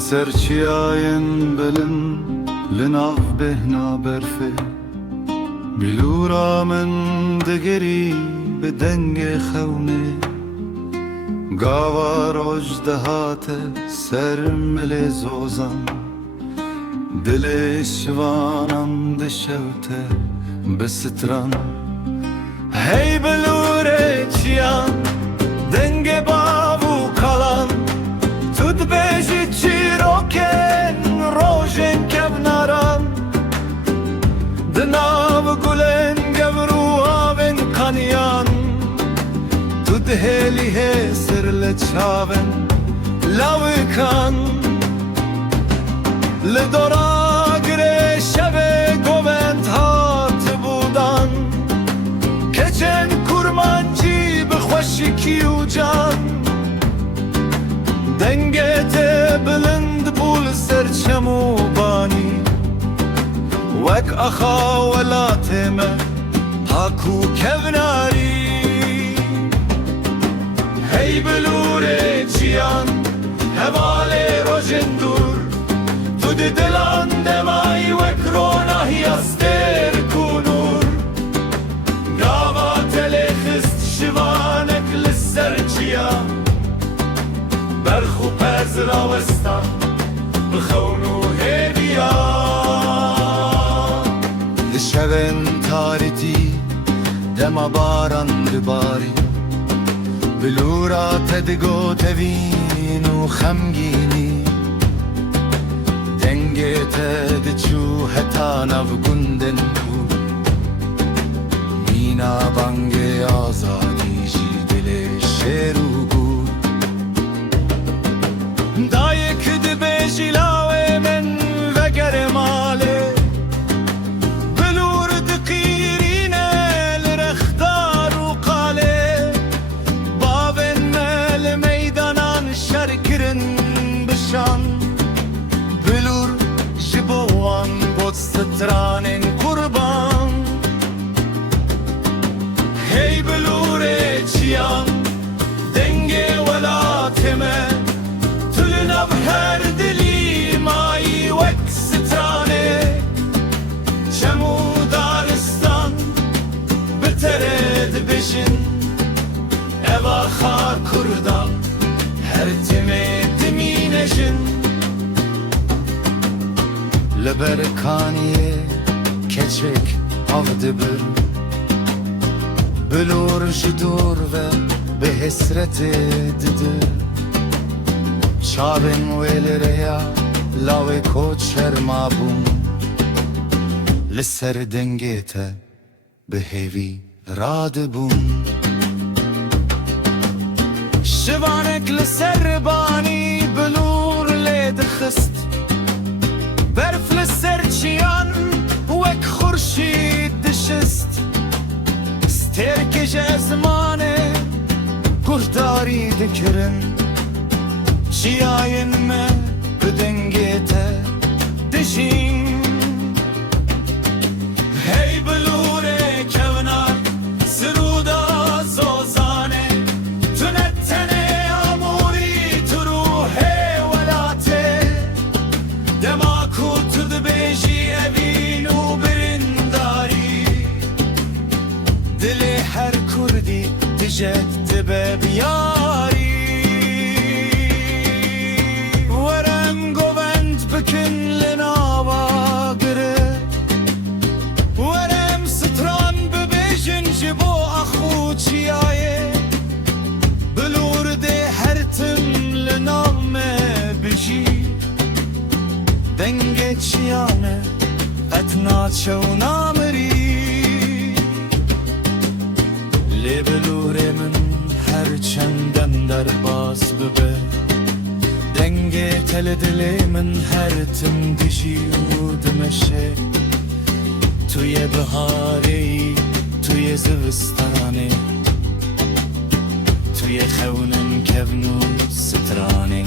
لسرچیاین بلن لناف بهنا برفه بلورا من دگری به دنگ خونه گاوا روش دهات سرمل زوزم دلش وانم دشوته بستران هی بلوره چیان دنگ باو کالان تود بیجی چیروکن روژن کبناران دناو گلن گورو آون کانیان تود هلی هسر لچاون لاوکان لدورا گره شب گوند هات بودن کچن کرمانچی بخوشی کیو جان دنگت بلند بول سرچمو بانی وک اخا ولاتم هاکو کوناری هی بلوره چیان حواله روژن دور تو دلان دمای وک روناهی استر کنور گاوا تلخست شوانک لسر چیان برخو پز راوستا بخونو هدیا لشون تاریتی دما باران دباری بلورا تدگو توینو خمگینی دنگه تدچو هتا نو گندن بود مینا بانگ آزادی جی دل شیرو بود دای کد بجلاوه من وگر ماله بلور دقیرینه لرختار و قاله باون مل میدانان شرکرن بشان بلور جبوان بود سترانن قربان هی بلوره چیان دنگه ولاتمه تلنم هر دلی مایی وک سترانه چمو دارستان بترد بشن اوا خار کردان هر تمه دمینشن لبرکانیه کچک آفده بر بلور جدور و به حسرت دده چاون ویلریا لاوی کوچر مابون لسر دنگیته به هیوی راد بون شوانک لسر بانی بلور لید خست برف لسر چیان وک خورشید دشست سترکش ازمانه گرداری دکرن چیاین من بدنگیته دشین هی بلوره کونار سرودا زوزانه تنتنه اموری تو روحه ولاته دماکو تو دبیجی اوینو برنداری دل هر کردی تجد دبه بیاری ورم گوند بکن لناوا گره ورم ستران ببیجن جبو اخو چیایه بلور ده هر تم لنام بجی دنگ چیانه اتنا چو نامری لبلور من هر چندن در باز ببه دنگ تل دل من هر تم دیجی و دمشه توی بهاری توی زوستانه توی خونن کونو سترانه